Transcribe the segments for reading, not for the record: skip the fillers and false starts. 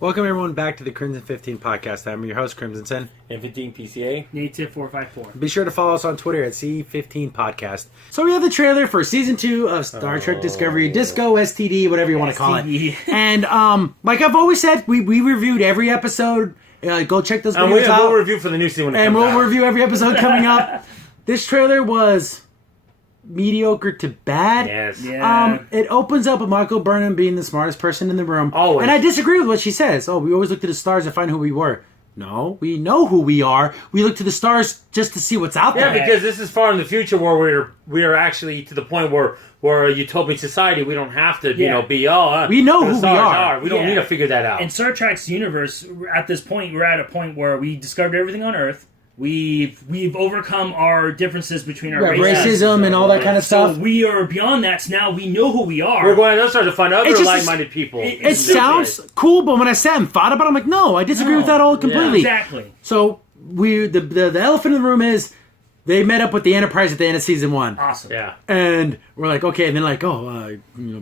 Welcome everyone back to the Crimson 15 podcast. I'm your host, Crimson Sen. And 15 PCA. Native 454. Be sure to follow us on Twitter at C15 Podcast. So we have the trailer for Season 2 of Star Trek Discovery, Disco, STD, whatever you want to call it. And like I've always said, we reviewed every episode. Go check those videos out. And we'll review for the new season when it comes out. And we'll review every episode coming up. This trailer was mediocre to bad. Yes. Yeah. It opens up with Michael Burnham being the smartest person in the room. Always. And I disagree with what she says. Oh, we always look to the stars to find who we were. No, we know who we are. We look to the stars just to see what's out there. Yeah, because this is far in the future where we're actually to the point where we're a utopian society. We don't have to, we know who we are. We don't need to figure that out. In Star Trek's universe, at this point, we're at a point where we discovered everything on Earth. We've overcome our differences between our racism and all that kind of stuff. So we are beyond that. So now we know who we are. We're going to start to find other like-minded people. It sounds cool, but when I sat and thought about it, I'm like, no, I disagree with that all completely. Yeah, exactly. So the elephant in the room is they met up with the Enterprise at the end of season 1. Awesome. Yeah. And we're like, okay, and then like,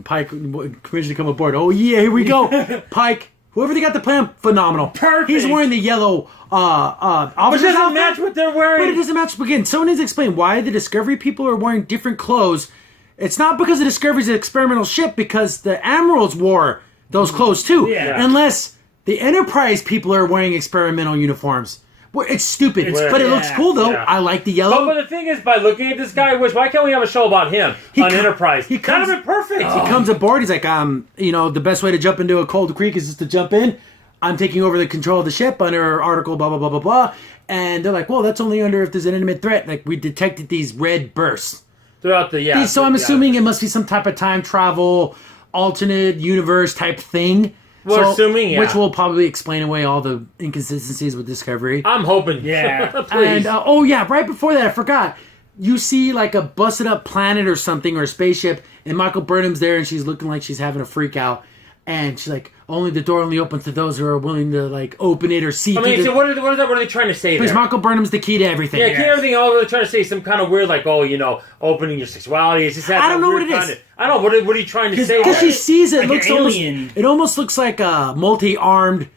Pike, commissioned to come aboard. Oh yeah, here we go, Pike. Whoever they got the plan, phenomenal. Perfect. He's wearing the yellow officer's But doesn't outfit. match what they're wearing. But it doesn't match. Again, someone needs to explain why the Discovery people are wearing different clothes. It's not because the Discovery's an experimental ship, because the Admirals wore those clothes too. Yeah. Unless the Enterprise people are wearing experimental uniforms. Well, it's stupid, but it looks cool though. Yeah. I like the yellow. But the thing is, by looking at this guy, why can't we have a show about him on Enterprise? He kind of perfect. He comes aboard. He's like, the best way to jump into a cold creek is just to jump in. I'm taking over the control of the ship under article blah blah blah blah blah. And they're like, well, that's only under if there's an imminent threat. Like, we detected these red bursts throughout the So I'm assuming it must be some type of time travel, alternate universe type thing. We're assuming, which will probably explain away all the inconsistencies with Discovery. I'm hoping. Yeah. Please. And right before that, I forgot. You see like a busted up planet or something, or a spaceship, and Michael Burnham's there, and she's looking like she's having a freak out. And she's like, the door only opens to those who are willing to like open it or see. I mean, so what are they trying to say there? Because Michael Burnham's the key to everything. Yeah, key to everything. Oh, they're trying to say some kind of weird, like, opening your sexuality. It's just I don't know what it is. I don't know. What are you trying to say? Because she sees it, like it almost looks like a multi-armed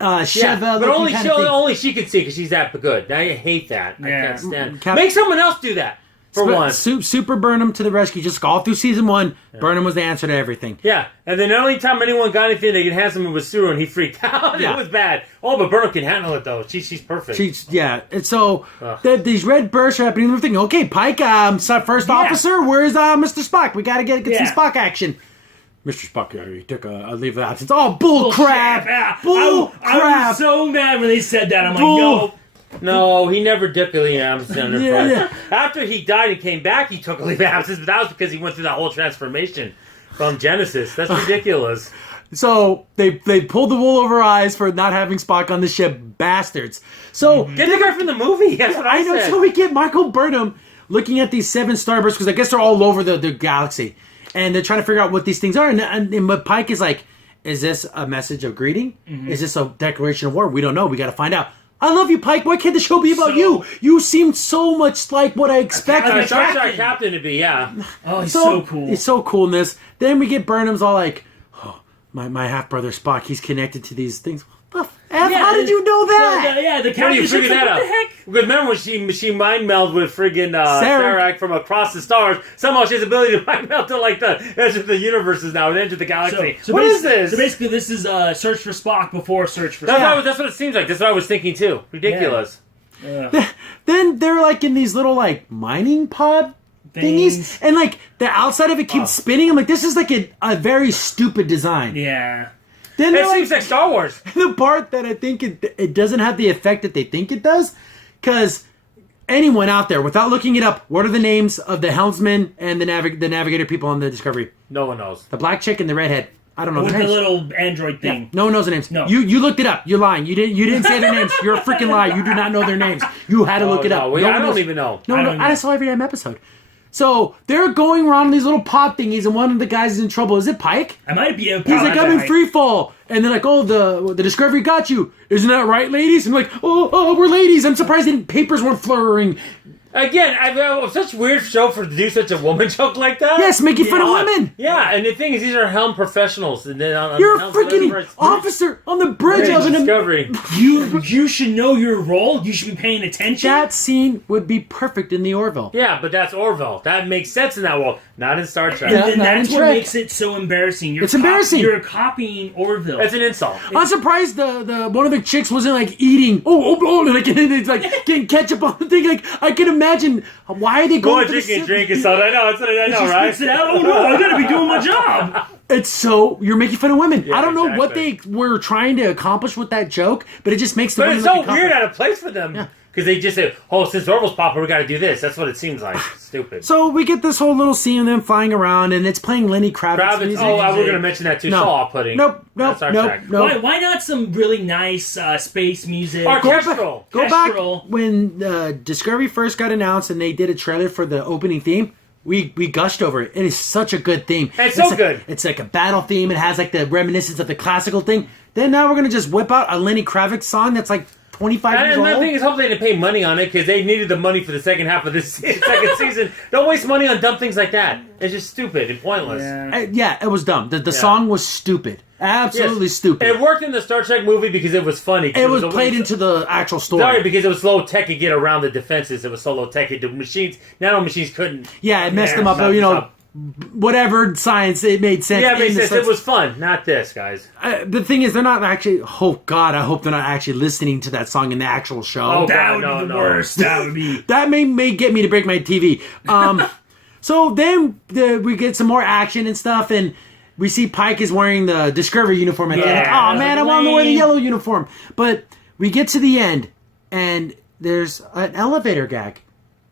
Sheva. But only she can see because she's that good. I hate that. Yeah. I can't stand. Make someone else do that. For one. Super Burnham to the rescue. Just all through season 1, Burnham was the answer to everything. Yeah, and then the only time anyone got anything, they could have someone with Suru, and he freaked out. Yeah. It was bad. Oh, but Burnham can handle it, though. She's perfect. And so these red bursts are happening. We're thinking, okay, Pike, first officer, where's Mr. Spock? We got to get some Spock action. Mr. Spock, he took a leave of absence. Oh, bull crap! Bull crap! I was so mad when they said that. I'm like, no. No, he never took a leave of absence. Yeah. After he died and came back, he took a leave of absence, but that was because he went through that whole transformation from Genesis. That's ridiculous. So they pulled the wool over our eyes for not having Spock on the ship, bastards. So get the guy from the movie. That's what I know. said. So we get Michael Burnham looking at these 7 starbursts, because I guess they're all over the galaxy, and they're trying to figure out what these things are. And Pike is like, "Is this a message of greeting? Mm-hmm. Is this a declaration of war? We don't know. We got to find out." I love you, Pike. Why can't the show be about you? You seem so much like what I expected. Star Trek captain to be, yeah. Oh, he's so cool. He's so cool in this. Then we get Burnham's all like, oh, my half-brother Spock, he's connected to these things. What the F? How did you know that? The How do you figure that out? What the heck? Remember when she mind melded with friggin' Sarek from across the stars? Somehow she has the ability to mind meld to like the edge of the universes now, the edge of the galaxy. So what is this? So basically, this is Search for Spock before Search for Spock. Spock. That's what it seems like. That's what I was thinking too. Ridiculous. Yeah. Then they're like in these little like mining pod thingies, and like the outside of it keeps spinning. I'm like, this is like a very stupid design. Yeah. Then it seems like Star Wars. The part that I think it doesn't have the effect that they think it does, because anyone out there, without looking it up, what are the names of the helmsman and the navigator people on the Discovery? No one knows. The black chick and the redhead. I don't know With their names. the little android thing. Yeah, no one knows their names. No. You looked it up. You're lying. You didn't say their names. You're a freaking lie. You do not know their names. You had to look it up. I don't even know. I saw every damn episode. So they're going around in these little pod thingies, and one of the guys is in trouble. Is it Pike? I might be. He's like, I'm in free fall, and they're like, oh, the Discovery got you. Isn't that right, ladies? And I'm like, oh, we're ladies. I'm surprised papers weren't flurrying. Again, such weird show to do such a woman joke like that. Yes, making fun of women. Yeah, and the thing is, these are helm professionals. And then You're a freaking officer on the bridge of an Discovery. You should know your role. You should be paying attention. That scene would be perfect in the Orville. Yeah, but that's Orville. That makes sense in that world. Not in Star Trek. And then not that's in what Trek. makes it so embarrassing. It's embarrassing. You're copying Orville. That's an insult. I'm surprised the one of the chicks wasn't like eating. Like it's like getting ketchup on the thing. Like I can imagine why are they Go going and for drink and the drink and stuff. I know, I know, She right? spits it out. Oh no, I gotta be doing my job. It's so you're making fun of women. Yeah, I don't know what exactly. they were trying to accomplish with that joke, but it just makes the But women it's so look weird incompetent. out of place for them. Because they just say, oh, since Orville's popular, we got to do this. That's what it seems like. Stupid. So we get this whole little scene of them flying around, and it's playing Lenny Kravitz Kravitz, music. we're going to mention that too. No. So off-putting. Nope. That's Star Trek. Why not some really nice space music? Orchestral. Go back Kestrel. when Discovery first got announced and they did a trailer for the opening theme. We gushed over it. It is such a good theme. It's so good. It's like a battle theme. It has like the reminiscence of the classical thing. Then now we're gonna just whip out a Lenny Kravitz song that's like 25 years And old. another thing is, hopefully they didn't pay money on it because they needed the money for the second half of this second season. Don't waste money on dumb things like that. It's just stupid and pointless. Yeah. It was dumb. The song was stupid. Absolutely Yes. stupid. It worked in the Star Trek movie because it was funny. It was played into the actual story. Sorry, because it was low tech to get around the defenses. It was so low tech. The machines, nano machines couldn't. Yeah, it messed them up. stop- You know, stop. whatever science, it made sense. Yeah, it in makes the sense. It was fun. Not this, guys. The thing is, they're not actually. Oh God, I hope they're not actually listening to that song in the actual show. Oh, That would No, be the no. worst. That would be. That may get me to break my TV. So then we get some more action and stuff, and we see Pike is wearing the Discovery uniform at the end. Like, Yeah, oh man, I that's want to wear the lame. yellow uniform. But we get to the end, and there's an elevator gag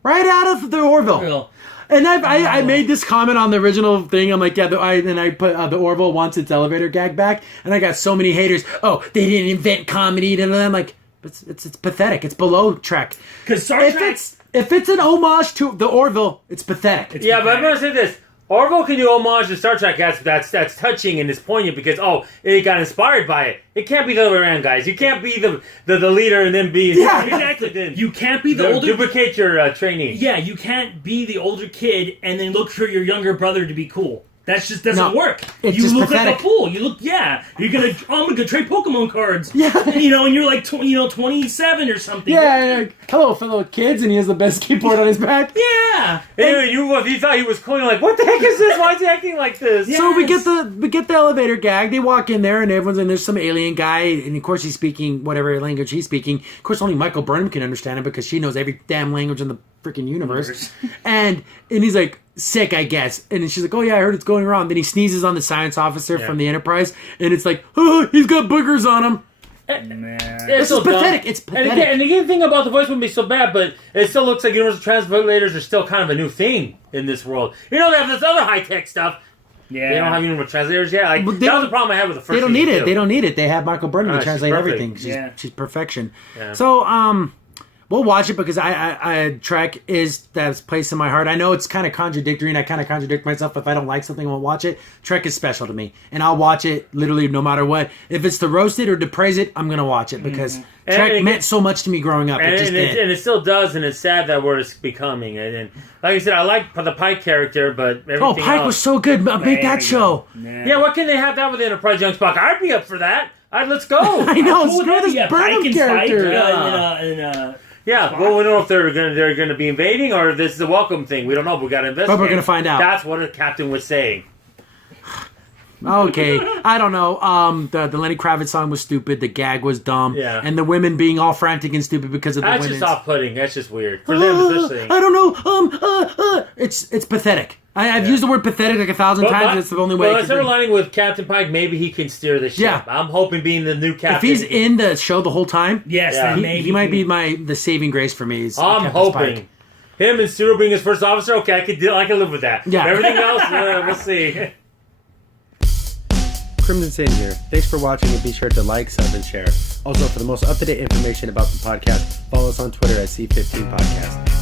right out of the Orville. Real. And I made this comment on the original thing. I'm like, yeah, and I put the Orville wants its elevator gag back, and I got so many haters. Oh, they didn't invent comedy, and I'm like, it's pathetic. It's below Trek. Because Star Trek. If it's an homage to the Orville, it's pathetic. Yeah, but I'm going to say this. Orville can do homage to Star Trek. That's touching and it's poignant because, it got inspired by it. It can't be the other way around, guys. You can't be the leader and then be... Yeah, Exactly. You can't be the older. Duplicate your training. Yeah, you can't be the older kid and then look for your younger brother to be cool. That just doesn't work. It's you just look pathetic. like a fool. You look, I'm gonna trade Pokemon cards. Yeah. and you're like, 27 or something. Yeah, like, hello, fellow kids, and he has the best keyboard on his back. Yeah. Anyway, you thought he was cool. You're like, what the heck is this? Why is he acting like this? Yeah. So we Yes. get the elevator gag. They walk in there, and everyone's and there's some alien guy, and of course he's speaking whatever language he's speaking. Of course, only Michael Burnham can understand it because she knows every damn language in the freaking universe. and he's like sick, I guess. And then she's like, oh yeah, I heard it's going wrong. Then he sneezes on the science officer from the Enterprise, and it's like, oh, he's got boogers on him. Man. This is pathetic. It's pathetic. And the thing about the voice wouldn't be so bad, but it still looks like universal translators are still kind of a new thing in this world. They have this other high-tech stuff. Yeah. They don't have universal translators yet. Like, But that was the problem I had with the first They don't need season, it. too. They don't need it. They have Michael Burnham to she's translate perfect. everything. She's perfection. Yeah. So we'll watch it because I Trek that's place in my heart. I know it's kind of contradictory, and I kind of contradict myself. If I don't like something, I won't watch it. Trek is special to me, and I'll watch it literally no matter what. If it's to roast it or to praise it, I'm gonna watch it because Trek meant so much to me growing up. It just did. And it still does, and it's sad that where it's becoming. And like I said, I like the Pike character, but everything Oh, Pike else, was so good. Make that show. Yeah, what can they have that with Enterprise Young Spock? I'd be up for that. Let's go. I know. Cool, Screw this yeah, Burnham Pike and character. Spike, Yeah, well, we don't know if they're going to be invading or this is a welcome thing. We don't know. We got to investigate. But we're gonna find out. That's what the captain was saying. Okay, I don't know. The Lenny Kravitz song was stupid. The gag was dumb. Yeah. And the women being all frantic and stupid because of the That's women's. just off-putting. That's just weird for them, especially. I don't know. It's pathetic. I've used the word pathetic like 1,000 times. It's the only way. Well, I it's can bring- lining with Captain Pike. Maybe he can steer the ship. Yeah. I'm hoping being the new captain. If he's in the show the whole time, Yes, Yeah. then he, maybe he might be the saving grace for me. Is I'm Captain hoping. Pike. Him and Cyril being his first officer. Okay, I can live with that. Yeah. Everything else, we'll see. Crimson Sin here. Thanks for watching, and be sure to like, sub, and share. Also, for the most up-to-date information about the podcast, follow us on Twitter at C15 Podcast.